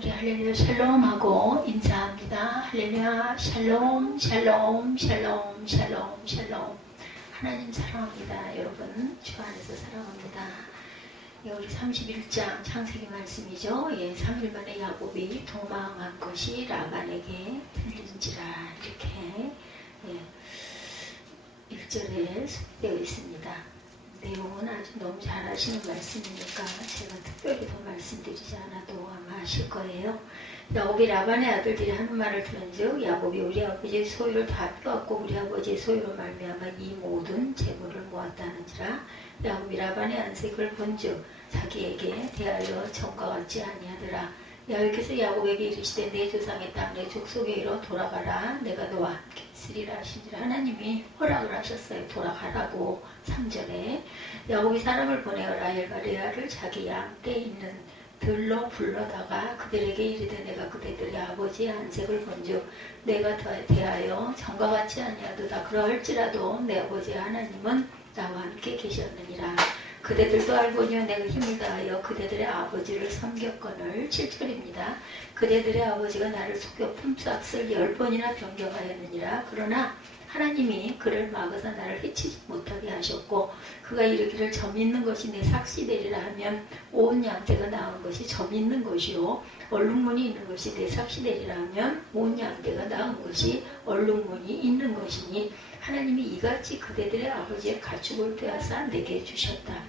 우리 할렐루야 샬롬하고 인사합니다. 할렐루야 샬롬 샬롬 샬롬 샬롬 샬롬. 하나님 사랑합니다. 여러분 주 안에서 사랑합니다. 우리 31장 창세기 말씀이죠. 3일 만에 야곱이 도망한 것이 라반에게 들린지라 이렇게 1절에 소개되어 있습니다. 내용은 아주 너무 잘 아시는 말씀이니까 제가 특별히 더 말씀드리지 않아도 아마 아실 거예요. 야곱이 라반의 아들들이 하는 말을 들은즉 야곱이 우리 아버지의 소유를 다 빼앗고 우리 아버지의 소유로 말미암아 이 모든 재물을 모았다는지라. 야곱이 라반의 안색을 본즉 자기에게 대하여 전과 같지 아니하더라. 여호와께서 야곱에게 이르시되 내 조상의 땅 내 족속에로 돌아가라. 내가 너와 함께 있으리라 하시니라. 하나님이 허락을 하셨어요. 돌아가라고. 3절에 야곱이 사람을 보내어 라헬과 레아를 자기 양떼 있는 들로 불러다가 그들에게 이르되 내가 그대들의 아버지의 안색을 본즉 내가 대하여 전과 같지 아니하도다. 그러할지라도 내 아버지의 하나님은 나와 함께 계셨느니라. 그대들도 알거니와 내가 힘을 다하여 그대들의 아버지를 섬겼거늘. 7절입니다. 그대들의 아버지가 나를 속여 품삯을 10번이나 변경하였느니라. 그러나 하나님이 그를 막아서 나를 해치지 못하게 하셨고 그가 이르기를 점 있는 것이 내 삭시 되리라 하면 온 양떼가 나은 것이 점 있는 것이요 얼룩무늬 있는 것이 내 삭시 되리라 하면 온 양떼가 나은 것이 얼룩무늬 있는 것이니 하나님이 이같이 그대들의 아버지의 가축을 빼앗아 내게 주셨다.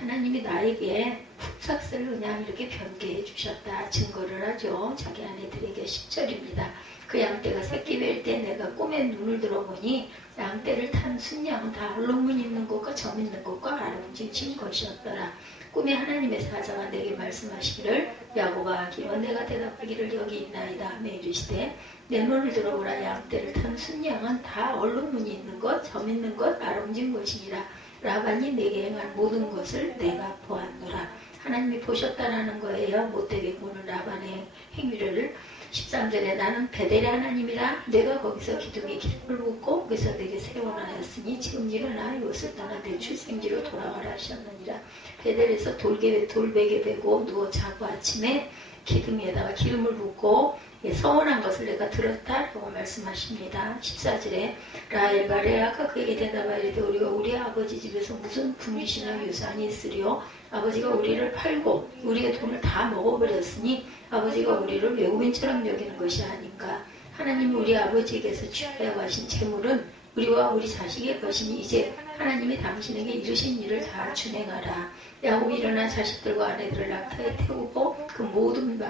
하나님이 나에게 품삯을 그냥 이렇게 변개해 주셨다. 증거를 하죠. 자기 아내들에게. 10절입니다. 그 양떼가 새끼 뵐 때 내가 꿈에 눈을 들어보니 양떼를 탄 순양은 다 얼룩무늬 있는 것과 점 있는 것과 아름진 것이었더라. 꿈에 하나님의 사자가 내게 말씀하시기를 야곱아 기어 내가 대답하기를 여기 있나이다 하며 이르시되 내 눈을 들어보라. 양떼를 탄 순양은 다 얼룩무늬 있는 것, 점 있는 것, 아름진 것이니라. 라반이 내게 행한 모든 것을 내가 보았노라. 하나님이 보셨다라는 거예요. 못되게 구는 라반의 행위를. 13절에 나는 베델의 하나님이라. 내가 거기서 기둥에 기름을 붓고 거기서 내게 세워놔였으니 지금 일어나 이곳을 떠나 내 출생지로 돌아가라 하셨느니라. 베델에서 돌베개 베고 누워 자고 아침에 기둥에다가 기름을 붓고 서원한 것을 내가 들었다라고 말씀하십니다. 14절에 라헬과 레아가 그에게 대답하이르되 우리가 우리 아버지 집에서 무슨 분이시나 유산이 있으리요. 아버지가 우리를 팔고 우리의 돈을 다 먹어버렸으니 아버지가 우리를 외국인처럼 여기는 것이 아닌가. 하나님이 우리 아버지에게서 취하여 가신 재물은 우리와 우리 자식의 것이니 이제 하나님이 당신에게 이르신 일을 다 준행하라. 야곱이 일어나 자식들과 아내들을 낙타에 태우고 그 모든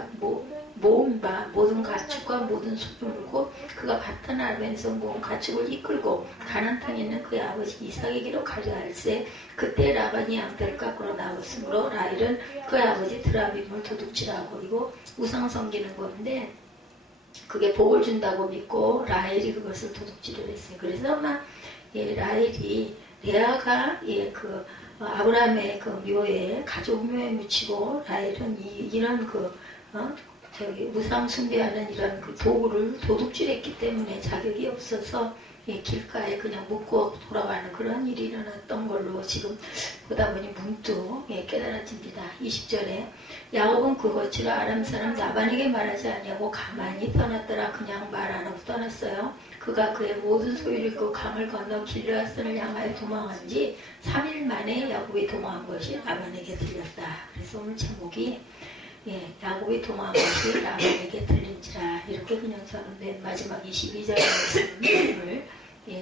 가축과 모든 소를 물고 그가 바탄 아벤에서 모은 가축을 이끌고 가나안 땅에 있는 그의 아버지 이삭에게로 가려 할세. 그때 라반이 양떼를 깎으러 나왔으므로 라헬은 그의 아버지 드라빔을 도둑질하고 이거 우상 섬기는 건데 그게 복을 준다고 믿고 라헬이 그것을 도둑질을 했어요. 그래서 아마 라헬이 레아가 아브라함의 그 묘에 가족 묘에 묻히고 라헬은 이런 우상 숭배하는 이런 그 도구를 도둑질했기 때문에 자격이 없어서 길가에 그냥 묻고 돌아가는 그런 일이 일어났던 걸로 지금 보다 보니 문득 깨달아집니다. 20절에 야곱은 그것을 아람 사람 라반에게 말하지 아니하고 가만히 떠났더라. 그냥 말 안 하고 떠났어요. 그가 그의 모든 소유를 잃고 강을 건너 길르앗선을 향하여 도망한 지 3일 만에 야곱이 도망한 것이 라반에게 들렸다. 그래서 오늘 제목이 야곱이 도망한 것이 라반에게 들린지라. 이렇게 그냥 저는 맨 마지막 22절의 말씀을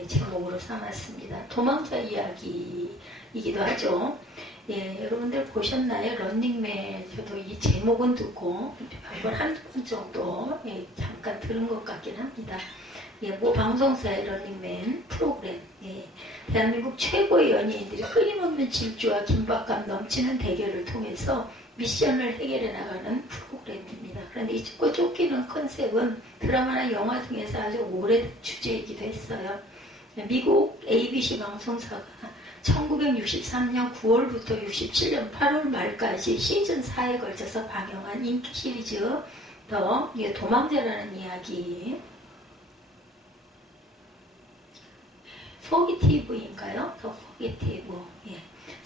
제목으로 삼았습니다. 도망자 이야기이기도 하죠. 여러분들 보셨나요? 런닝맨. 저도 이 제목은 듣고 한두 번 정도 잠깐 들은 것 같긴 합니다. 모 방송사의 런닝맨 프로그램. 대한민국 최고의 연예인들이 끊임없는 질주와 긴박감 넘치는 대결을 통해서 미션을 해결해 나가는 프로그램입니다. 그런데 이 죽고 쫓기는 컨셉은 드라마나 영화 등에서 아주 오래된 주제이기도 했어요. 미국 ABC 방송사가 1963년 9월부터 67년 8월 말까지 시즌 4에 걸쳐서 방영한 인기 시리즈 더 도망자라는 이야기. 포기티브인가요? 더 포기티브.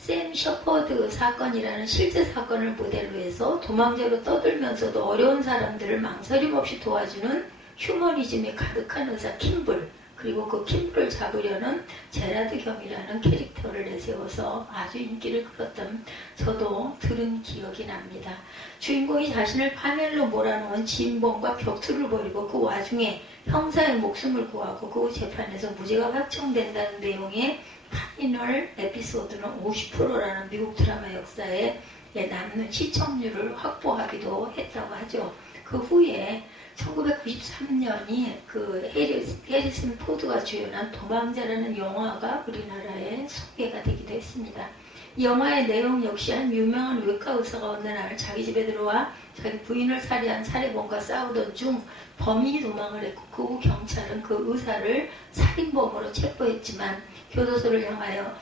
샘 셔퍼드 사건이라는 실제 사건을 모델로 해서 도망자로 떠들면서도 어려운 사람들을 망설임 없이 도와주는 휴머니즘이 가득한 의사 킴블, 그리고 그 킴블을 잡으려는 제라드 겸이라는 캐릭터를 내세워서 아주 인기를 끌었던 저도 들은 기억이 납니다. 주인공이 자신을 파멸로 몰아넣은 진범과 격투를 벌이고 그 와중에 형사의 목숨을 구하고 그 재판에서 무죄가 확정된다는 내용의 파이널 에피소드는 50%라는 미국 드라마 역사에 남는 시청률을 확보하기도 했다고 하죠. 그 후에 1993년이 그 해리슨 포드가 주연한 도망자라는 영화가 우리나라에 소개가 되기도 했습니다. 이 영화의 내용 역시 한 유명한 외과 의사가 어느 날 자기 집에 들어와 자기 부인을 살해한 살해범과 싸우던 중 범인이 도망을 했고 그 후 경찰은 그 의사를 살인범으로 체포했지만 교도소를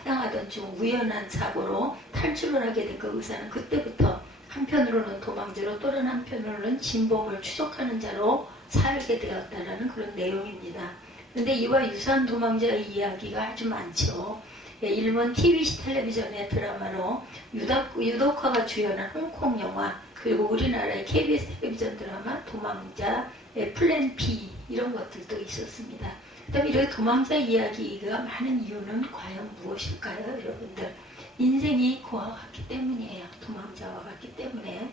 향하던 중 우연한 사고로 탈출을 하게 된 그 의사는 그때부터 한편으로는 도망자로 또 다른 한편으로는 진범을 추적하는 자로 살게 되었다라는 그런 내용입니다. 그런데 이와 유사한 도망자의 이야기가 아주 많죠. 일본 TBC 텔레비전의 드라마로 유덕화가 주연한 홍콩 영화, 그리고 우리나라의 KBS 텔레비전 드라마 도망자, 플랜 B 이런 것들도 있었습니다. 그다음에 이렇게 도망자 이야기가 많은 이유는 과연 무엇일까요, 여러분들? 인생이 그와 같기 때문이에요. 도망자와 같기 때문에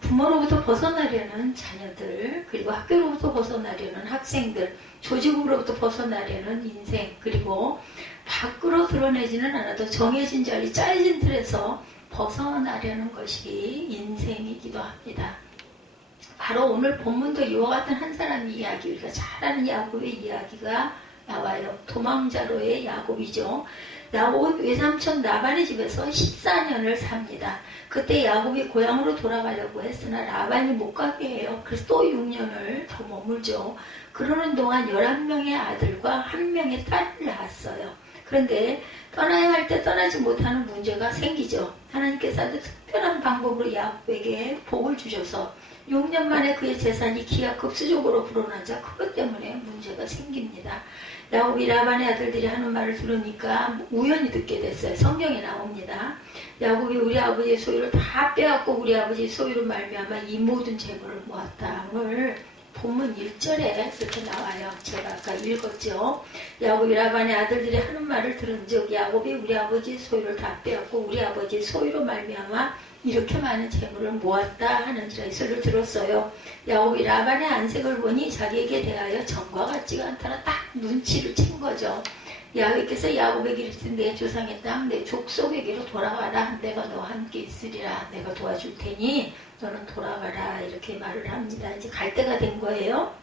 부모로부터 벗어나려는 자녀들, 그리고 학교로부터 벗어나려는 학생들, 조직으로부터 벗어나려는 인생, 그리고 밖으로 드러내지는 않아도 정해진 자리, 짜여진 틀에서 벗어나려는 것이 인생이기도 합니다. 바로 오늘 본문도 이와 같은 한 사람의 이야기, 우리가 잘 아는 야곱의 이야기가 나와요. 도망자로의 야곱이죠. 야곱은 외삼촌 라반의 집에서 14년을 삽니다. 그때 야곱이 고향으로 돌아가려고 했으나 라반이 못 가게 해요. 그래서 또 6년을 더 머물죠. 그러는 동안 11명의 아들과 1명의 딸을 낳았어요. 그런데 떠나야 할 때 떠나지 못하는 문제가 생기죠. 하나님께서 아주 특별한 방법으로 야곱에게 복을 주셔서 6년 만에 그의 재산이 기하급수적으로 불어나자 그것 때문에 문제가 생깁니다. 야곱이 라반의 아들들이 하는 말을 들으니까 우연히 듣게 됐어요. 성경에 나옵니다. 야곱이 우리 아버지의 소유를 다 빼앗고 우리 아버지의 소유로 말미암아 이 모든 재물을 모았다. 오늘 본문 1절에 그렇게 나와요. 제가 아까 읽었죠. 야곱이 라반의 아들들이 하는 말을 들은즉 야곱이 우리 아버지의 소유를 다 빼앗고 우리 아버지의 소유로 말미암아 이렇게 많은 재물을 모았다 하는지라 이 소리를 들었어요. 야곱이 라반의 안색을 보니 자기에게 대하여 전과 같지가 않다나 딱 눈치를 챈 거죠. 야곱께서 야곱에게 이르시되 내 조상의 땅 내 족속에게로 돌아가라. 내가 너와 함께 있으리라. 내가 도와줄 테니 너는 돌아가라. 이렇게 말을 합니다. 이제 갈 때가 된 거예요.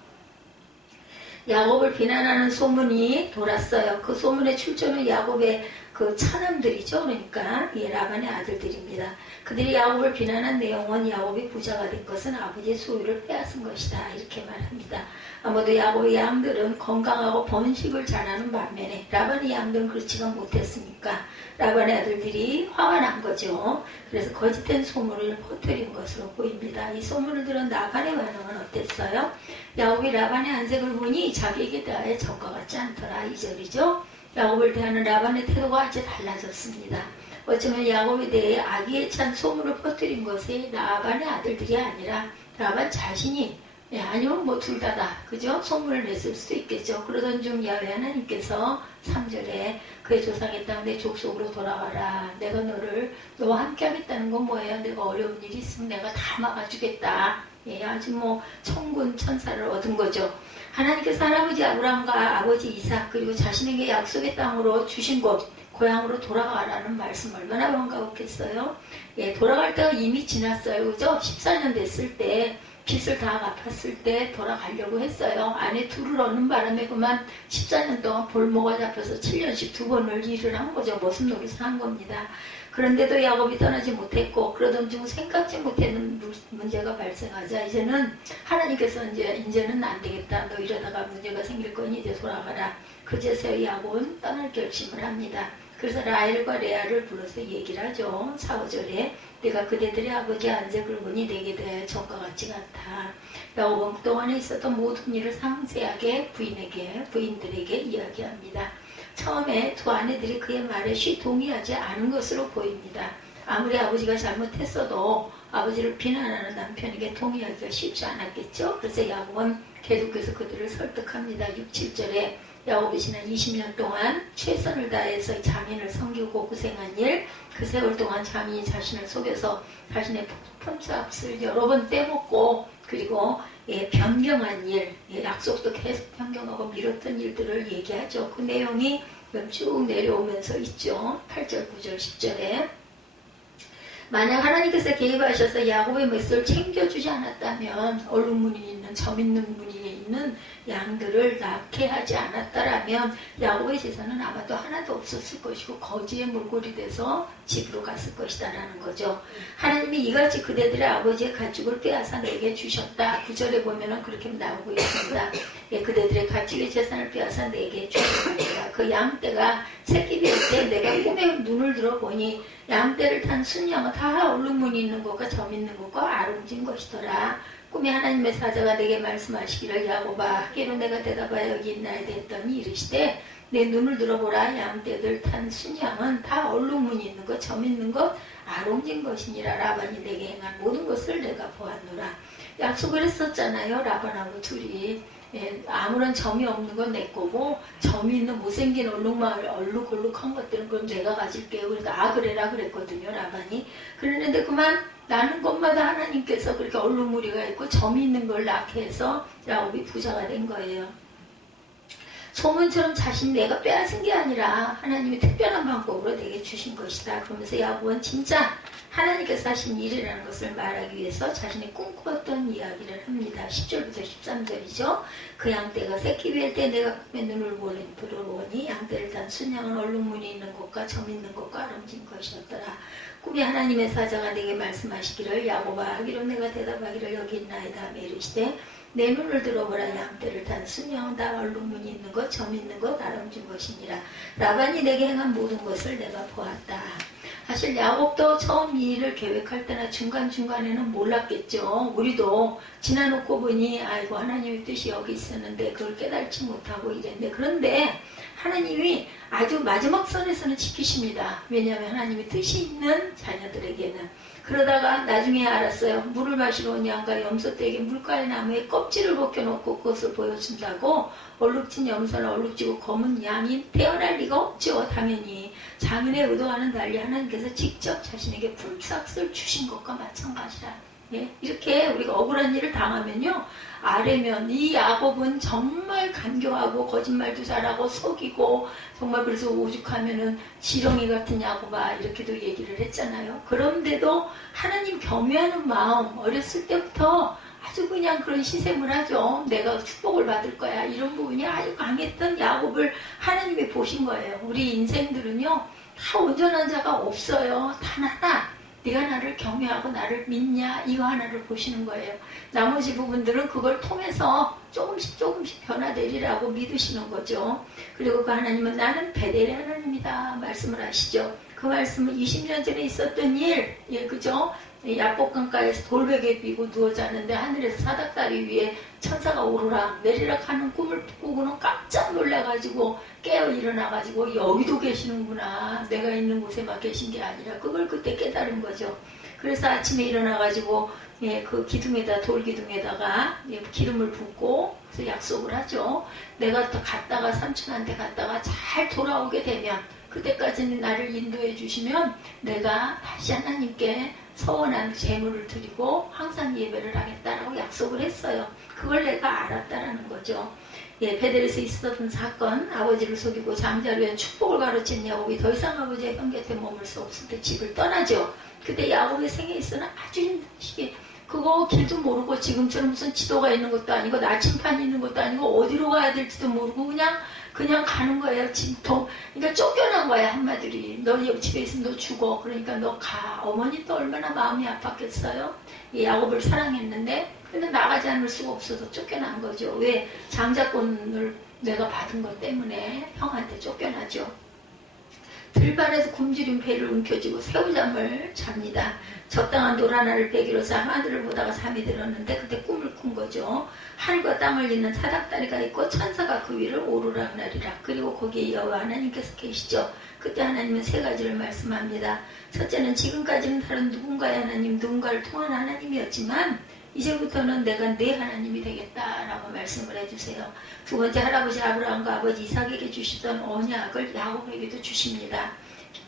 야곱을 비난하는 소문이 돌았어요. 그 소문의 출처는 야곱의 그 차남들이죠. 그러니까 라반의 아들들입니다. 그들이 야곱을 비난한 내용은 야곱이 부자가 된 것은 아버지의 소유를 빼앗은 것이다. 이렇게 말합니다. 아무도 야곱의 양들은 건강하고 번식을 잘하는 반면에 라반의 양들은 그렇지가 못했으니까 라반의 아들들이 화가 난 거죠. 그래서 거짓된 소문을 퍼뜨린 것으로 보입니다. 이 소문을 들은 라반의 반응은 어땠어요? 야곱이 라반의 안색을 보니 자기에게 대하여 전과 같지 않더라. 2절이죠. 야곱을 대하는 라반의 태도가 아주 달라졌습니다. 어쩌면 야곱에 대해 악의에 찬 소문을 퍼뜨린 것이 라반의 아들들이 아니라 라반 자신이 아니면 뭐 둘 다다. 그죠? 소문을 냈을 수도 있겠죠. 그러던 중 야훼 하나님께서 3절에 그의 조상의 땅 내 족속으로 돌아와라. 내가 너와 함께 하겠다는 건 뭐예요? 내가 어려운 일이 있으면 내가 다 막아주겠다. 아주 뭐 천군 천사를 얻은 거죠. 하나님께서 할아버지 아브라함과 아버지 이삭 그리고 자신에게 약속의 땅으로 주신 곳 고향으로 돌아가라는 말씀 얼마나 반가웠겠어요. 돌아갈 때가 이미 지났어요. 그죠? 14년 됐을 때 빚을 다 갚았을 때 돌아가려고 했어요. 아내 둘을 얻는 바람에 그만 14년 동안 볼모가 잡혀서 7년씩 2번을 일을 한 거죠. 머슴 노릇을 한 겁니다. 그런데도 야곱이 떠나지 못했고 그러던 중 생각지 못했는 문제가 발생하자 이제는 하나님께서 이제는 안 되겠다. 너 이러다가 문제가 생길 거니 이제 돌아가라. 그제서야 야곱은 떠날 결심을 합니다. 그래서 라헬과 레아를 불러서 얘기를 하죠. 4절에 내가 그대들의 아버지 안색을 보니 내게 대하여 전과 같지가 않다. 야곱은 그동안에 있었던 모든 일을 상세하게 부인들에게 이야기합니다. 처음에 두 아내들이 그의 말에 쉬 동의하지 않은 것으로 보입니다. 아무리 아버지가 잘못했어도 아버지를 비난하는 남편에게 동의하기가 쉽지 않았겠죠. 그래서 야곱은 계속해서 그들을 설득합니다. 6, 7절에 야곱이 지난 20년 동안 최선을 다해서 자민을 섬기고 고생한 일, 그 세월 동안 자민이 자신을 속여서 자신의 품삯을 여러 번 떼먹고 그리고 변경한 일, 약속도 계속 변경하고 미뤘던 일들을 얘기하죠. 그 내용이 쭉 내려오면서 있죠. 8절, 9절, 10절에 만약 하나님께서 개입하셔서 야곱의 몫을 챙겨주지 않았다면 얼룩무늬 있는 점 있는 무늬에 있는 양들을 낳게 하지 않았다라면 야곱의 재산은 아마도 하나도 없었을 것이고 거지의 몰골이 돼서 집으로 갔을 것이다라는 거죠. 하나님이 이같이 그대들의 아버지의 가축을 빼앗아 내게 주셨다. 9절에 보면은 그렇게 나오고 있습니다. 그대들의 가축의 재산을 빼앗아 내게 주셨다. 그 양떼가 새끼 뵐 때 내가 꿈에 눈을 들어보니 양떼를 탄 순양은 다 얼룩무늬 있는 것과 점 있는 것과 아름진 것이더라. 꿈에 하나님의 사자가 내게 말씀하시기를 야곱아 하기로 내가 대답하여 여기 있나이다 했더니 이르시되 내 눈을 들어보라. 양떼들 탄 순양은 다 얼룩무늬 있는 것, 점 있는 것, 아름진 것이니라. 라반이 내게 행한 모든 것을 내가 보았노라. 약속을 했었잖아요. 라반하고 둘이. 아무런 점이 없는 건 내 거고 점이 있는 못생긴 얼룩얼룩한 것들은 그럼 내가 가질게요. 그러니까 그래라 그랬거든요. 라반이. 그랬는데 그만 나는 것마다 하나님께서 그렇게 얼룩무늬가 있고 점이 있는 걸 낳게 해서 야곱이 부자가 된 거예요. 소문처럼 자신 내가 빼앗은 게 아니라 하나님이 특별한 방법으로 내게 주신 것이다. 그러면서 야곱은 진짜 하나님께서 하신 일이라는 것을 말하기 위해서 자신이 꿈꾸었던 이야기를 합니다. 10절부터 13절이죠. 그 양떼가 새끼 뵐 때 내가 꿈에 눈을 들어보니 양떼를 단 순양은 얼룩무늬 있는 것과 점 있는 것과 아름진 것이었더라. 꿈에 하나님의 사자가 내게 말씀하시기를 야곱아 하기로 내가 대답하기를 여기 있나이다 하며 이르시되 내 눈을 들어보라. 양떼를 탄 순양은 다 얼룩무늬 있는 것, 점 있는 것, 아름진 것이니라. 라반이 내게 행한 모든 것을 내가 보았다. 사실 야곱도 처음 이 일을 계획할 때나 중간중간에는 몰랐겠죠. 우리도 지나놓고 보니 아이고 하나님의 뜻이 여기 있었는데 그걸 깨달지 못하고 이랬는데 그런데 하나님이 아주 마지막 선에서는 지키십니다. 왜냐하면 하나님의 뜻이 있는 자녀들에게는. 그러다가 나중에 알았어요. 물을 마시러 온 양과 염소떼에게 물가의 나무에 껍질을 벗겨놓고 그것을 보여준다고 얼룩진 염소는 얼룩지고 검은 양이 태어날 리가 없죠. 당연히 장인의 의도와는 달리 하나님께서 직접 자신에게 품삯을 주신 것과 마찬가지라. 이렇게 우리가 억울한 일을 당하면요 아래면 이 야곱은 정말 간교하고 거짓말도 잘하고 속이고 정말 그래서 오죽하면은 지렁이 같은 야곱아 이렇게도 얘기를 했잖아요. 그런데도 하나님 겸유하는 마음 어렸을 때부터 아주 그냥 그런 시샘을 하죠. 내가 축복을 받을 거야 이런 부분이 아주 강했던 야곱을 하나님이 보신 거예요. 우리 인생들은요 다 온전한 자가 없어요. 단 하나 네가 나를 경외하고 나를 믿냐 이거 하나를 보시는 거예요. 나머지 부분들은 그걸 통해서 조금씩 변화되리라고 믿으시는 거죠. 그리고 그 하나님은 나는 베델의 하나님이다 말씀을 하시죠. 그 말씀은 20년 전에 있었던 일, 그죠? 야복강가에서 돌베개 비고 누워 자는데 하늘에서 사닥다리 위에 천사가 오르락 내리락 하는 꿈을 꾸고는 깜짝 놀라가지고 깨어 일어나가지고 여기도 계시는구나. 내가 있는 곳에만 계신 게 아니라 그걸 그때 깨달은 거죠. 그래서 아침에 일어나가지고 그 기둥에다 돌기둥에다가 기름을 붓고 그래서 약속을 하죠. 내가 또 갔다가 삼촌한테 갔다가 잘 돌아오게 되면 그때까지는 나를 인도해 주시면 내가 다시 하나님께 서원한 제물을 드리고 항상 예배를 하겠다라고 약속을 했어요. 그걸 내가 알았다라는 거죠. 베델에서 있었던 사건, 아버지를 속이고 장자를 위한 축복을 가르친 야곱이 더 이상 아버지의 형 곁에 머물 수 없을 때 집을 떠나죠. 그때 야곱의 생에 있어는 아주 힘든 시기. 그거 길도 모르고 지금처럼 무슨 지도가 있는 것도 아니고 나침판이 있는 것도 아니고 어디로 가야 될지도 모르고 그냥 가는 거예요. 그러니까 쫓겨난 거야 한마디로. 너 집에 있으면 너 죽어. 그러니까 너 가. 어머니도 얼마나 마음이 아팠겠어요. 야곱을 사랑했는데 근데 나가지 않을 수가 없어서 쫓겨난 거죠. 왜? 장자권을 내가 받은 것 때문에 형한테 쫓겨나죠. 들판에서 굶주린 배를 움켜쥐고 새우잠을 잡니다. 적당한 돌 하나를 베기로 싸 하늘을 보다가 잠이 들었는데 그때 꿈을 꾼 거죠. 하늘과 땅을 잇는 사닥다리가 있고 천사가 그 위를 오르락내리라. 그리고 거기에 여호와 하나님께서 계시죠. 그때 하나님은 세 가지를 말씀합니다. 첫째는 지금까지는 다른 누군가의 하나님, 누군가를 통한 하나님이었지만 이제부터는 내가 내 하나님이 되겠다라고 말씀을 해주세요. 두 번째, 할아버지 아브라함과 아버지 이삭에게 주시던 언약을 야곱에게도 주십니다.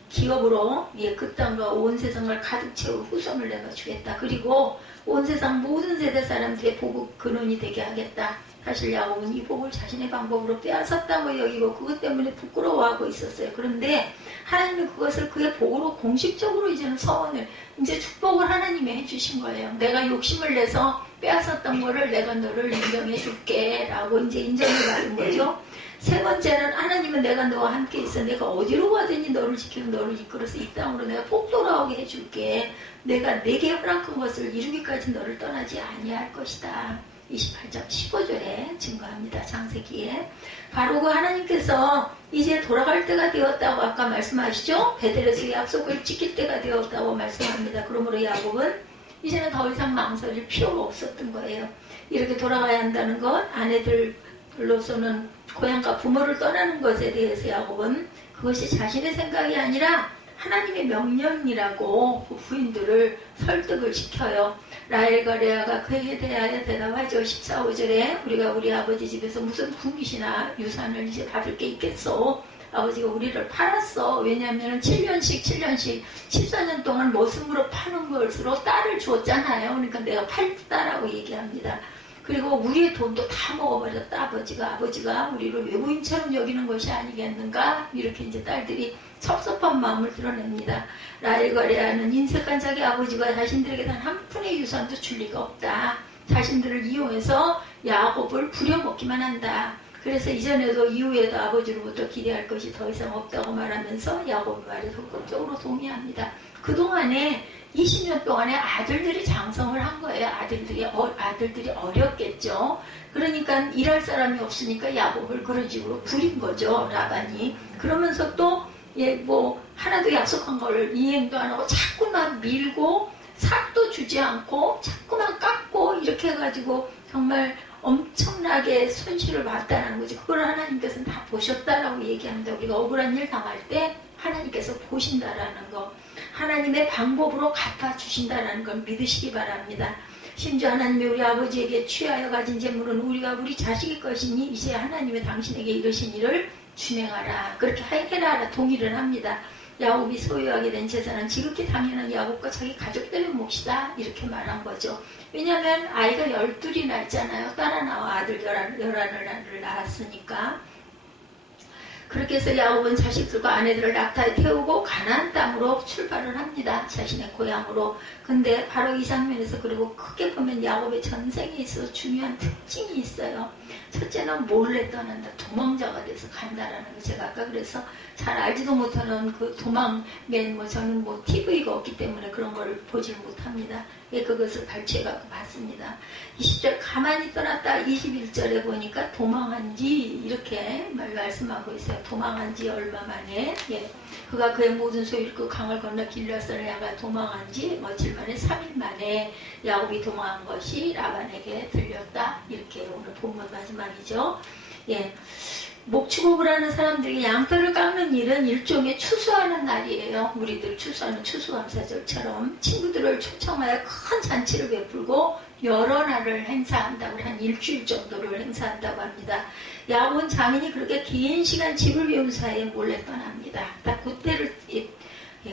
기업으로 그 땅과 온 세상을 가득 채울 후손을 내가 주겠다. 그리고 온 세상 모든 세대 사람들의 복의 근원이 되게 하겠다. 사실 야곱은 이 복을 자신의 방법으로 빼앗았다고 여기고 그것 때문에 부끄러워하고 있었어요. 그런데 하나님은 그것을 그의 복으로 공식적으로 이제는 서원을, 이제 축복을 하나님이 해주신 거예요. 내가 욕심을 내서 빼앗았던 거를 내가 너를 인정해 줄게 라고 이제 인정을 받은 거죠. 세 번째는 하나님은 내가 너와 함께 있어. 내가 어디로 가든지 너를 지키고 너를 이끌어서 이 땅으로 내가 꼭 돌아오게 해줄게. 내가 내게 허락한 것을 이루기까지 너를 떠나지 아니할 것이다. 28장 15절에 증거합니다. 창세기에. 바로 그 하나님께서 이제 돌아갈 때가 되었다고 아까 말씀하시죠. 베델에서 약속을 지킬 때가 되었다고 말씀합니다. 그러므로 야곱은 이제는 더 이상 망설일 필요가 없었던 거예요. 이렇게 돌아가야 한다는 것, 아내들로서는 고향과 부모를 떠나는 것에 대해서 야곱은 그것이 자신의 생각이 아니라 하나님의 명령이라고 부인들을 설득을 시켜요. 라헬과 레아가 그에게 대하여 대답하죠. 14, 5절에 우리가 우리 아버지 집에서 무슨 분깃이나 유산을 이제 받을 게 있겠어. 아버지가 우리를 팔았어. 왜냐하면 7년씩 14년 동안 머슴으로 파는 것으로 딸을 주었잖아요. 그러니까 내가 팔다라고 얘기합니다. 그리고 우리의 돈도 다 먹어버렸다. 아버지가 우리를 외부인처럼 여기는 것이 아니겠는가. 이렇게 이제 딸들이 섭섭한 마음을 드러냅니다. 라헬과 레아는 인색한 자기 아버지가 자신들에게 단 한 푼의 유산도 줄 리가 없다. 자신들을 이용해서 야곱을 부려먹기만 한다. 그래서 이전에도 이후에도 아버지로부터 기대할 것이 더 이상 없다고 말하면서 야곱의 말에 적극적으로 동의합니다. 그동안에 20년 동안에 아들들이 장성을 한 거예요. 아들들이 어렸겠죠. 그러니까 일할 사람이 없으니까 야곱을 그런 식으로 부린 거죠. 라반이. 그러면서 또 하나도 약속한 걸 이행도 안 하고 자꾸만 밀고 삭도 주지 않고 자꾸만 깎고 이렇게 해가지고 정말 엄청나게 손실을 봤다는 거지. 그걸 하나님께서는 다 보셨다라고 얘기합니다. 우리가 억울한 일 당할 때 하나님께서 보신다라는 거, 하나님의 방법으로 갚아주신다라는 걸 믿으시기 바랍니다. 심지어 하나님이 우리 아버지에게 취하여 가진 재물은 우리가 우리 자식의 것이니 이제 하나님의 당신에게 이르신 일을 준행하라. 그렇게 해라 동의를 합니다. 야곱이 소유하게 된 재산은 지극히 당연한 야곱과 자기 가족들의 몫이다. 이렇게 말한 거죠. 왜냐하면 아이가 12이나 있잖아요. 딸 하나와 아들 11을 낳았으니까. 그렇게 해서 야곱은 자식들과 아내들을 낙타에 태우고 가나안 땅으로 출발을 합니다. 자신의 고향으로. 근데 바로 이 장면에서 그리고 크게 보면 야곱의 전생에 있어서 중요한 특징이 있어요. 첫째는 몰래 떠난다. 도망자가 돼서 간다라는 거. 제가 아까 그래서 잘 알지도 못하는 그 도망맨 저는 TV가 없기 때문에 그런 걸 보질 못합니다. 그것을 발췌해갖고 봤습니다. 20절 가만히 떠났다. 21절에 보니까 도망한 지 이렇게 말씀하고 있어요. 도망한 지 얼마 만에 그가 그의 모든 소유를 그 강을 건너 길앗을 향해 도망한 지 며칠 만에 3일 만에 야곱이 도망한 것이 라반에게 들렸다. 이렇게 오늘 본문 마지막이죠. 목축업을 하는 사람들이 양털을 깎는 일은 일종의 추수하는 날이에요. 우리들 추수하는 추수감사절처럼 친구들을 초청하여 큰 잔치를 베풀고 여러 날을 행사한다고 한 일주일 정도를 행사한다고 합니다. 야곱은 장인이 그렇게 긴 시간 집을 비운 사이에 몰래 떠납니다. 딱 그때를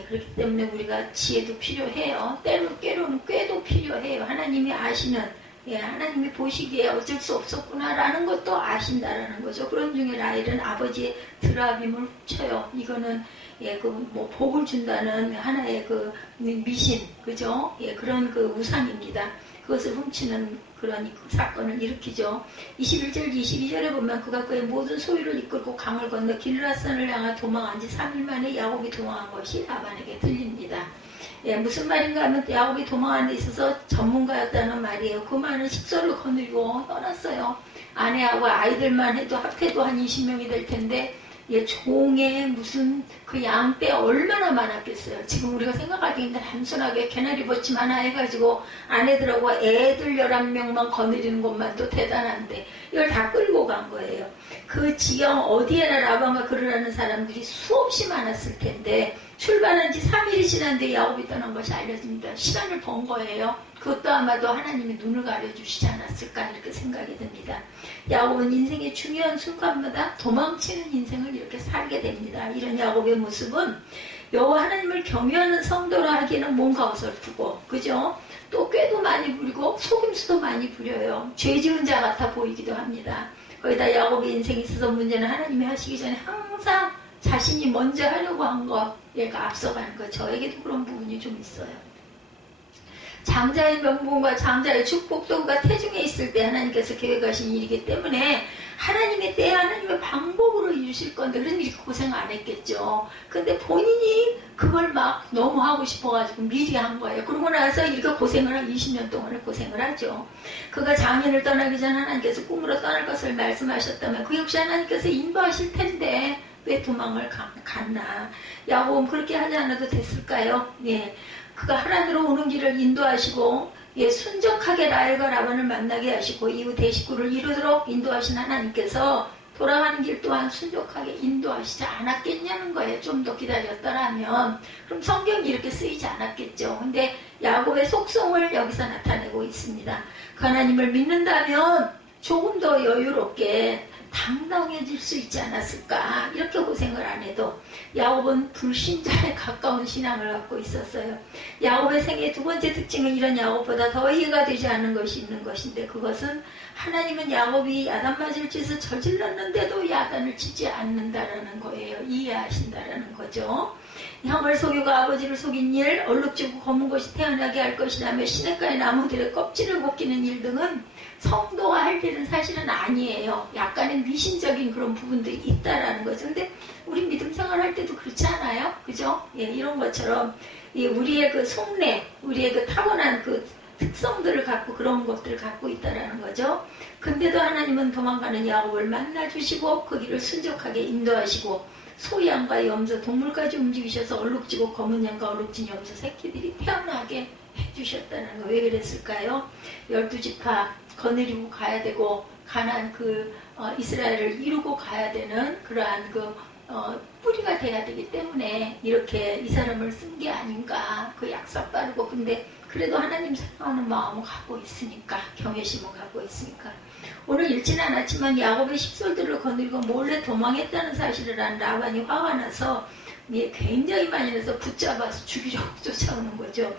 그렇기 때문에 우리가 지혜도 필요해요. 때로는 꾀도 필요해요. 하나님이 아시는 하나님이 보시기에 어쩔 수 없었구나라는 것도 아신다라는 거죠. 그런 중에 라헬은 아버지의 드라빔을 훔쳐요. 이거는 복을 준다는 하나의 미신, 그죠? 그런 우상입니다. 그것을 훔치는 그런 사건을 일으키죠. 21절, 22절에 보면 그가 그의 모든 소유를 이끌고 강을 건너 길앗산을 향해 도망한 지 3일 만에 야곱이 도망한 것이 라반에게 들립니다. 무슨 말인가 하면 야곱이 도망하는 데 있어서 전문가였다는 말이에요. 그 말은 식소를 거느리고 떠났어요. 아내하고 아이들만 해도 합해도 한 20명이 될 텐데 종에 무슨 그 양떼 얼마나 많았겠어요. 지금 우리가 생각하기에는 단순하게 개나리 버침 하나 해가지고 아내들하고 애들 11명만 거느리는 것만도 대단한데 이걸 다 끌고 간 거예요. 그 지형 어디에나 라반과 그를 하는 사람들이 수없이 많았을 텐데 출발한 지 3일이 지났는데 야곱이 떠난 것이 알려집니다. 시간을 번 거예요. 그것도 아마도 하나님이 눈을 가려주시지 않았을까 이렇게 생각이 듭니다. 야곱은 인생의 중요한 순간마다 도망치는 인생을 이렇게 살게 됩니다. 이런 야곱의 모습은 여호와 하나님을 경외하는 성도라 하기에는 뭔가 어설프고, 그죠? 또 꾀도 많이 부리고 속임수도 많이 부려요. 죄 지은 자 같아 보이기도 합니다. 거기다 야곱의 인생에 있어서 문제는 하나님이 하시기 전에 항상 자신이 먼저 하려고 한 거, 얘가 앞서가는 거. 저에게도 그런 부분이 좀 있어요. 장자의 명분과 장자의 축복도 그가 태중에 있을 때 하나님께서 계획하신 일이기 때문에 하나님의 때 하나님의 방법으로 이루실 건데 그런 일이 고생 안 했겠죠. 근데 본인이 그걸 막 너무 하고 싶어가지고 미리 한 거예요. 그러고 나서 이렇게 고생을 한 20년 동안을 고생을 하죠. 그가 장인을 떠나기 전 하나님께서 꿈으로 떠날 것을 말씀하셨다면 그 역시 하나님께서 인도하실 텐데 왜 도망을 갔나. 야곱은 그렇게 하지 않아도 됐을까요? 예. 그가 하란으로 오는 길을 인도하시고 순적하게 라헬과 라반을 만나게 하시고 이후 대식구를 이루도록 인도하신 하나님께서 돌아가는 길 또한 순적하게 인도하시지 않았겠냐는 거예요. 좀 더 기다렸더라면 그럼 성경이 이렇게 쓰이지 않았겠죠. 근데 야곱의 속성을 여기서 나타내고 있습니다. 그 하나님을 믿는다면 조금 더 여유롭게 당당해질 수 있지 않았을까. 이렇게 고생을 안 해도 야곱은 불신자에 가까운 신앙을 갖고 있었어요. 야곱의 생애의 두 번째 특징은 이런 야곱보다 더 이해가 되지 않는 것이 있는 것인데 그것은 하나님은 야곱이 야단 맞을 짓을 저질렀는데도 야단을 치지 않는다라는 거예요. 이해하신다라는 거죠. 형을 속이고 아버지를 속인 일, 얼룩지고 검은 것이 태어나게 할 것이라며 시냇가의 나무들의 껍질을 벗기는 일 등은 성도가 할 일은 사실은 아니에요. 약간의 미신적인 그런 부분들이 있다라는 거죠. 근데 우리 믿음 생활할 때도 그렇지 않아요? 그죠? 예, 이런 것처럼 우리의 그 속내, 우리의 그 타고난 그 특성들을 갖고 그런 것들을 갖고 있다라는 거죠. 근데도 하나님은 도망가는 야곱을 만나주시고 그 길을 순적하게 인도하시고 소양과 염소, 동물까지 움직이셔서 얼룩지고 검은 양과 얼룩진 염소 새끼들이 태어나게 해주셨다는 거. 왜 그랬을까요? 12지파 거느리고 가야 되고 가나안 이스라엘을 이루고 가야 되는 그러한 뿌리가 돼야 되기 때문에 이렇게 이 사람을 쓴 게 아닌가. 그 약속 따르고 근데 그래도 하나님 사랑하는 마음을 갖고 있으니까, 경외심을 갖고 있으니까. 오늘 읽지는 않았지만 야곱의 식솔들을 거느리고 몰래 도망했다는 사실을 안 라반이 화가 나서 굉장히 많이 내서 붙잡아서 죽이려고 쫓아오는 거죠.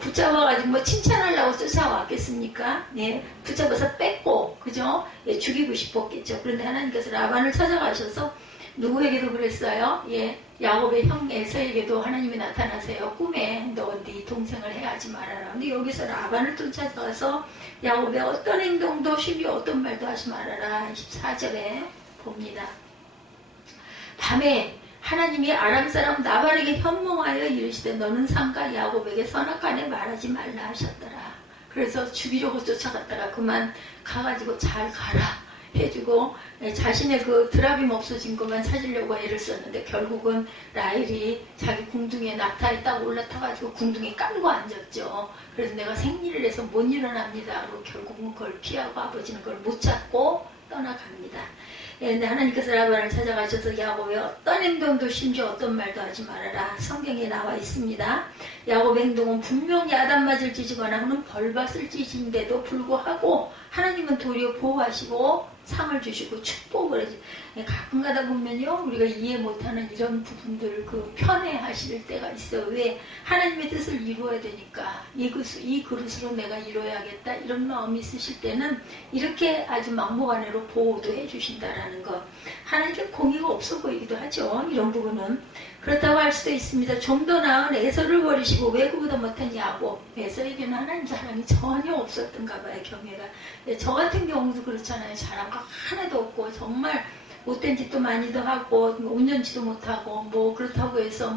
붙잡아가지고 칭찬하려고 쫓아왔겠습니까? 예, 붙잡아서 뺐고, 그죠? 예, 죽이고 싶었겠죠. 그런데 하나님께서 라반을 찾아가셔서 누구에게도 그랬어요? 예, 야곱의 형 에서에게도 하나님이 나타나세요. 꿈에 너 네 동생을 해하지 말아라. 근데 여기서 라반을 쫓아가서 야곱의 어떤 행동도 심히 어떤 말도 하지 말아라. 24절에 봅니다. 밤에 하나님이 아람 사람 나발에게 현몽하여 이르시되 너는 상가 야곱에게 선악간에 말하지 말라 하셨더라. 그래서 죽이려고 쫓아갔다가 그만 가가지고 잘 가라 해주고 자신의 그 드라빔 없어진 것만 찾으려고 애를 썼는데 결국은 라헬이 자기 궁둥이에 낙타에 딱 올라타가지고 궁둥이에 깔고 앉았죠. 그래서 내가 생리를 해서 못 일어납니다. 그리고 결국은 그걸 피하고 아버지는 그걸 못 찾고 떠나갑니다. 근데 하나님께서 라반을 찾아가셔서 야곱의 어떤 행동도 심지어 어떤 말도 하지 말아라. 성경에 나와 있습니다. 야곱의 행동은 분명 야단 맞을 짓이거나 하는 벌받을 짓인데도 불구하고 하나님은 도리어 보호하시고 상을 주시고 축복을 해주시고 가끔 가다 보면요 우리가 이해 못하는 이런 부분들 편애하실 때가 있어요. 왜? 하나님의 뜻을 이루어야 되니까 이 그릇으로 내가 이루어야겠다 이런 마음이 있으실 때는 이렇게 아주 막무가내로 보호도 해주신다라는 것. 하나님께 공의가 없어 보이기도 하죠. 이런 부분은. 그렇다고 할 수도 있습니다. 좀 더 나은 에서를 버리시고 외구보다 못한 야곱. 에서에게는 하나님 사랑이 전혀 없었던가 봐요. 경외가. 저 같은 경우도 그렇잖아요. 잘한 거 하나도 없고 정말 못된 짓도 많이도 하고 온전치도 못하고 그렇다고 해서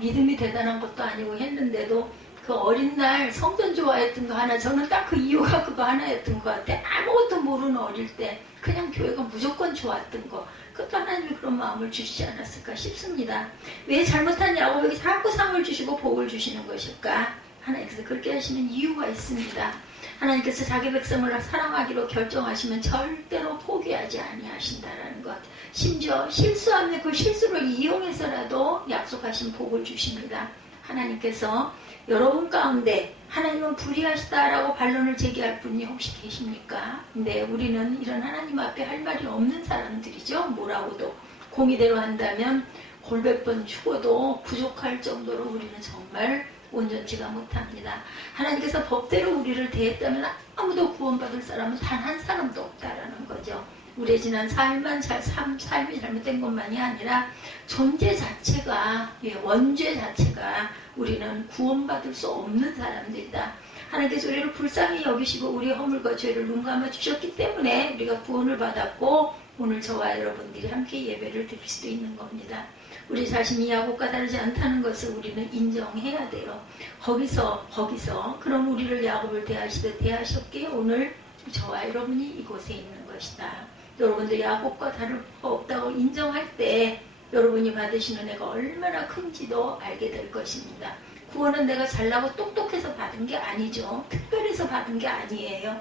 믿음이 대단한 것도 아니고 했는데도 그 어린 날 성전 좋아했던 거 하나, 저는 딱 그 이유가 그거 하나였던 것 같아. 아무것도 모르는 어릴 때 그냥 교회가 무조건 좋았던 거. 그것도 하나님이 그런 마음을 주시지 않았을까 싶습니다. 왜 잘못한 야곱에게 자꾸 상을 주시고 복을 주시는 것일까? 하나님께서 그렇게 하시는 이유가 있습니다. 하나님께서 자기 백성을 사랑하기로 결정하시면 절대로 포기하지 아니하신다라는 것. 심지어 실수하면 그 실수를 이용해서라도 약속하신 복을 주십니다. 하나님께서 여러분 가운데 하나님은 불의하시다라고 반론을 제기할 분이 혹시 계십니까? 근데 우리는 이런 하나님 앞에 할 말이 없는 사람들이죠. 뭐라고도 공의대로 한다면 골백 번 죽어도 부족할 정도로 우리는 정말 온전치가 못합니다. 하나님께서 법대로 우리를 대했다면 아무도 구원받을 사람은 단 한 사람도 없다라는 거죠. 우리의 지난 삶이 잘못된 것만이 아니라 존재 자체가, 원죄 자체가 우리는 구원받을 수 없는 사람들이다. 하나님께서 우리를 불쌍히 여기시고 우리의 허물과 죄를 눈감아 주셨기 때문에 우리가 구원을 받았고 오늘 저와 여러분들이 함께 예배를 드릴 수도 있는 겁니다. 우리 자신이 야곱과 다르지 않다는 것을 우리는 인정해야 돼요. 거기서 그럼 우리를 야곱을 대하시듯 대하셨기에 오늘 저와 여러분이 이곳에 있는 것이다. 여러분들 야곱과 다를 바 없다고 인정할 때 여러분이 받으시는 은혜가 얼마나 큰지도 알게 될 것입니다. 구원은 내가 잘나고 똑똑해서 받은 게 아니죠. 특별해서 받은 게 아니에요.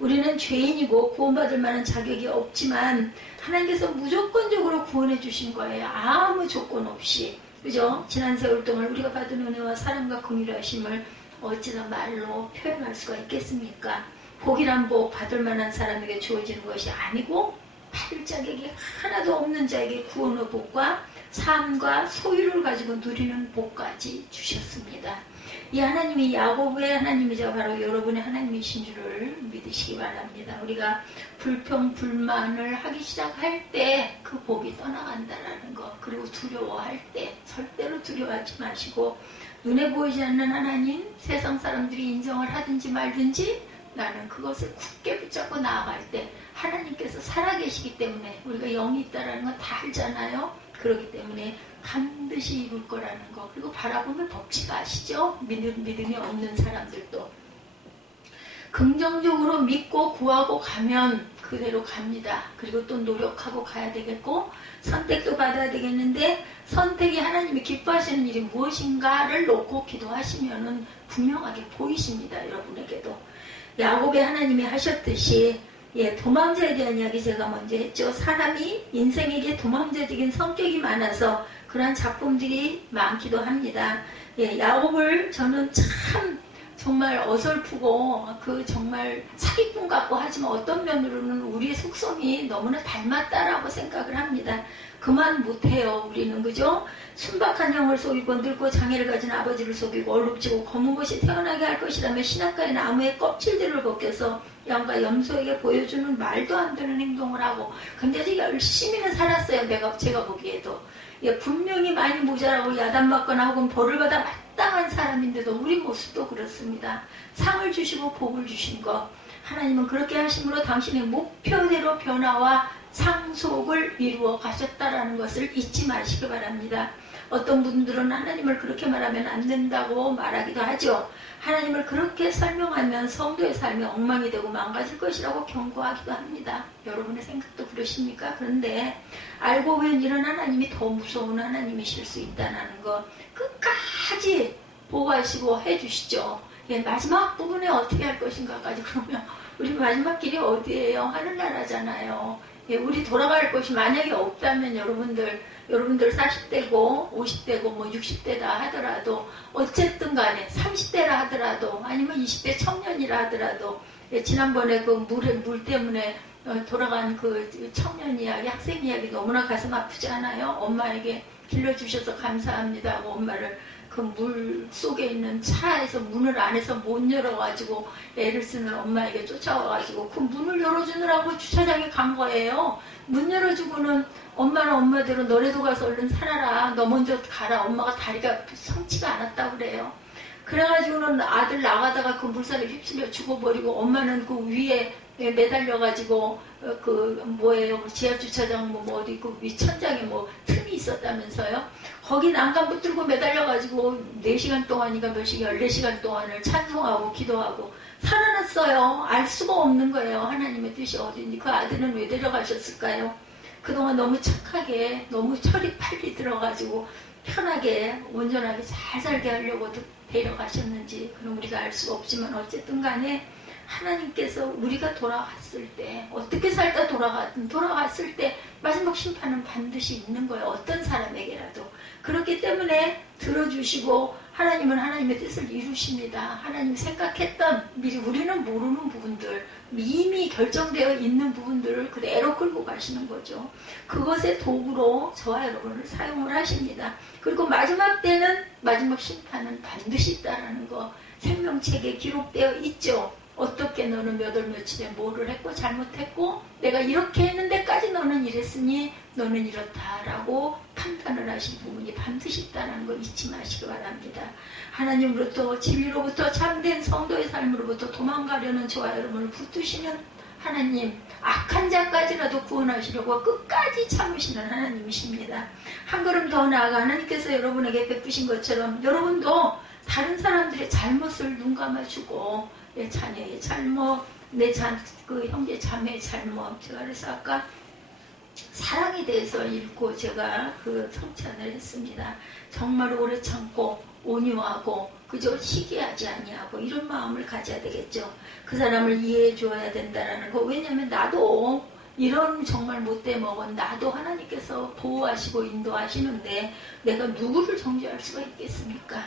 우리는 죄인이고 구원받을 만한 자격이 없지만 하나님께서 무조건적으로 구원해 주신 거예요. 아무 조건 없이. 그죠? 지난 세월 동안 우리가 받은 은혜와 사랑과 긍휼하심을 어찌나 말로 표현할 수가 있겠습니까? 복이란 복 받을 만한 사람에게 주어지는 것이 아니고 받을 자격이 하나도 없는 자에게 구원의 복과 삶과 소유를 가지고 누리는 복까지 주셨습니다. 이 하나님이 야곱의 하나님이자 바로 여러분의 하나님이신 줄을 믿으시기 바랍니다. 우리가 불평, 불만을 하기 시작할 때 그 복이 떠나간다라는 것, 그리고 두려워할 때 절대로 두려워하지 마시고 눈에 보이지 않는 하나님, 세상 사람들이 인정을 하든지 말든지 나는 그것을 굳게 붙잡고 나아갈 때 하나님께서 살아계시기 때문에 우리가 영이 있다는 건 다 알잖아요. 그렇기 때문에 반드시 이룰 거라는 거. 그리고 바라보면 덥지가 아시죠? 믿음이 없는 사람들도 긍정적으로 믿고 구하고 가면 그대로 갑니다. 그리고 또 노력하고 가야 되겠고 선택도 받아야 되겠는데 선택이 하나님이 기뻐하시는 일이 무엇인가를 놓고 기도하시면은 분명하게 보이십니다. 여러분에게도. 야곱의 하나님이 하셨듯이 도망자에 대한 이야기 제가 먼저 했죠. 사람이 인생에게 도망자적인 성격이 많아서 그러한 작품들이 많기도 합니다. 야곱을 저는 참 정말 어설프고 그 정말 사기꾼 같고 하지만 어떤 면으로는 우리의 속성이 너무나 닮았다라고 생각을 합니다. 그만 못해요. 우리는 그죠? 순박한 형을 속이고 늙고 장애를 가진 아버지를 속이고 얼룩지고 검은 것이 태어나게 할 것이라며 신학가의 나무의 껍질들을 벗겨서 양과 염소에게 보여주는 말도 안 되는 행동을 하고 근데 열심히는 살았어요. 제가 보기에도. 분명히 많이 모자라고 야단받거나 혹은 벌을 받아 마땅한 사람인데도 우리 모습도 그렇습니다. 상을 주시고 복을 주신 것 하나님은 그렇게 하심으로 당신의 목표대로 변화와 상속을 이루어 가셨다라는 것을 잊지 마시기 바랍니다. 어떤 분들은 하나님을 그렇게 말하면 안 된다고 말하기도 하죠. 하나님을 그렇게 설명하면 성도의 삶이 엉망이 되고 망가질 것이라고 경고하기도 합니다. 여러분의 생각도 그러십니까? 그런데 알고 보면 이런 하나님이 더 무서운 하나님이실 수 있다는 것 끝까지 보호하시고 해주시죠. 마지막 부분에 어떻게 할 것인가까지. 그러면 우리 마지막 길이 어디예요? 하늘나라잖아요. 우리 돌아갈 것이 만약에 없다면 여러분들 40대고 50대고 뭐 60대다 하더라도 어쨌든 간에 30대라 하더라도 아니면 20대 청년이라 하더라도 지난번에 그 물 때문에 돌아간 그 청년 이야기, 학생 이야기 너무나 가슴 아프지 않아요? 엄마에게 길러주셔서 감사합니다 하고 엄마를 그 물 속에 있는 차에서 문을 안에서 못 열어가지고 애를 쓰는 엄마에게 쫓아와가지고 그 문을 열어주느라고 주차장에 간 거예요. 문 열어주고는 엄마는 엄마대로 너네도 가서 얼른 살아라. 너 먼저 가라. 엄마가 다리가 성치가 않았다고 그래요. 그래가지고는 아들 나가다가 그 물살에 휩쓸려 죽어버리고 엄마는 그 위에 매달려가지고 지하주차장 어디 그 위 천장에 틈이 있었다면서요. 거기 난간 붙들고 매달려가지고 4시간 동안인가 몇 시간, 14시간 동안을 찬송하고 기도하고 살아났어요. 알 수가 없는 거예요. 하나님의 뜻이 어딘지. 그 아들은 왜 데려가셨을까요? 그동안 너무 착하게, 너무 철이 팔리 들어가지고 편하게, 온전하게 잘 살게 하려고 데려가셨는지 그럼 우리가 알 수가 없지만 어쨌든 간에 하나님께서 우리가 돌아갔을 때, 어떻게 살다 돌아갔을 때 마지막 심판은 반드시 있는 거예요. 어떤 사람에게라도. 그렇기 때문에 들어주시고 하나님은 하나님의 뜻을 이루십니다. 하나님 생각했던 미리 우리는 모르는 부분들, 이미 결정되어 있는 부분들을 그대로 끌고 가시는 거죠. 그것의 도구로 저와 여러분을 사용을 하십니다. 그리고 마지막 때는, 마지막 심판은 반드시 있다라는 거 생명책에 기록되어 있죠. 어떻게 너는 몇 월 며칠에 뭐를 했고 잘못했고 내가 이렇게 했는데까지 너는 이랬으니 너는 이렇다라고 판단을 하신 부분이 반드시 있다는 거 잊지 마시기 바랍니다. 하나님으로부터, 진리로부터, 참된 성도의 삶으로부터 도망가려는 저와 여러분을 붙드시는 하나님, 악한 자까지라도 구원하시려고 끝까지 참으시는 하나님이십니다. 한 걸음 더 나아가 하나님께서 여러분에게 베푸신 것처럼 여러분도 다른 사람들의 잘못을 눈 감아주고 내 자녀의 잘못, 그 형제 자매의 잘못, 제가 그래서 아까 사랑에 대해서 읽고 제가 그 성찬을 했습니다. 정말 오래 참고 온유하고 그저 시기하지 아니하고 이런 마음을 가져야 되겠죠. 그 사람을 이해해 줘야 된다는 거. 왜냐하면 나도 이런 정말 못돼 먹은 나도 하나님께서 보호하시고 인도하시는데 내가 누구를 정죄할 수가 있겠습니까?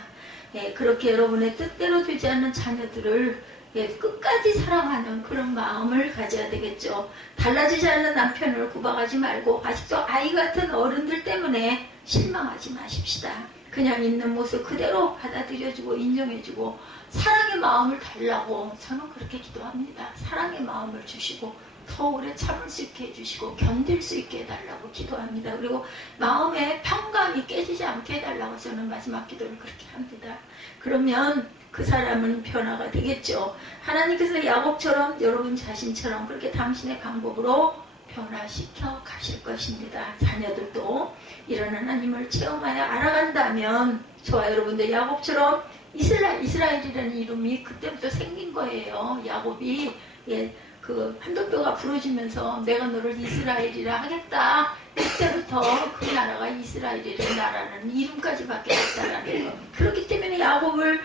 예, 그렇게 여러분의 뜻대로 되지 않는 자녀들을 끝까지 사랑하는 그런 마음을 가져야 되겠죠. 달라지지 않는 남편을 구박하지 말고 아직도 아이 같은 어른들 때문에 실망하지 마십시다. 그냥 있는 모습 그대로 받아들여주고 인정해주고 사랑의 마음을 달라고 저는 그렇게 기도합니다. 사랑의 마음을 주시고 더 오래 참을 수 있게 해주시고 견딜 수 있게 해달라고 기도합니다. 그리고 마음의 평강이 깨지지 않게 해달라고 저는 마지막 기도를 그렇게 합니다. 그러면 그 사람은 변화가 되겠죠. 하나님께서 야곱처럼 여러분 자신처럼 그렇게 당신의 방법으로 변화시켜 가실 것입니다. 자녀들도 이런 하나님을 체험하여 알아간다면 저와 여러분들 야곱처럼 이스라엘이라는 이름이 그때부터 생긴 거예요. 야곱이 그 한도뼈가 부러지면서 내가 너를 이스라엘이라 하겠다. 그때부터 그 나라가 이스라엘이라는 나라는 이름까지 받게 됐다라는 거. 그렇기 때문에 야곱을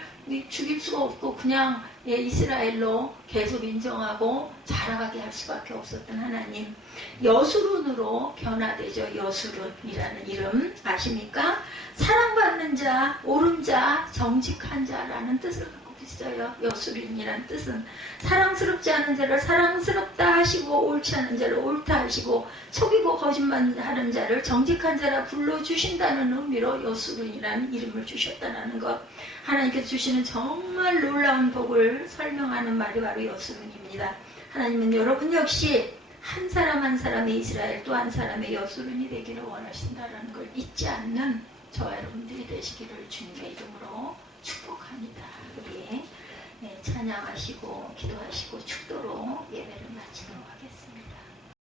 죽일 수가 없고 그냥 이스라엘로 계속 인정하고 자라가게 할 수밖에 없었던 하나님. 여수룬으로 변화되죠. 여수룬이라는 이름 아십니까? 사랑받는 자, 옳은 자, 정직한 자라는 뜻을 갖고 있어요. 여수룬이라는 뜻은 사랑스럽지 않은 자를 사랑스럽다 하시고 옳지 않은 자를 옳다 하시고 속이고 거짓말하는 자를 정직한 자라 불러주신다는 의미로 여수룬이라는 이름을 주셨다는 것. 하나님께서 주시는 정말 놀라운 복을 설명하는 말이 바로 여수룬입니다. 하나님은 여러분 역시 한 사람 한 사람의 이스라엘 또 한 사람의 여수룬이 되기를 원하신다는 걸 잊지 않는 저와 여러분들이 되시기를 주님의 이름으로 축복합니다. 우리 찬양하시고 기도하시고 축도로 예배를 마치도록 하겠습니다.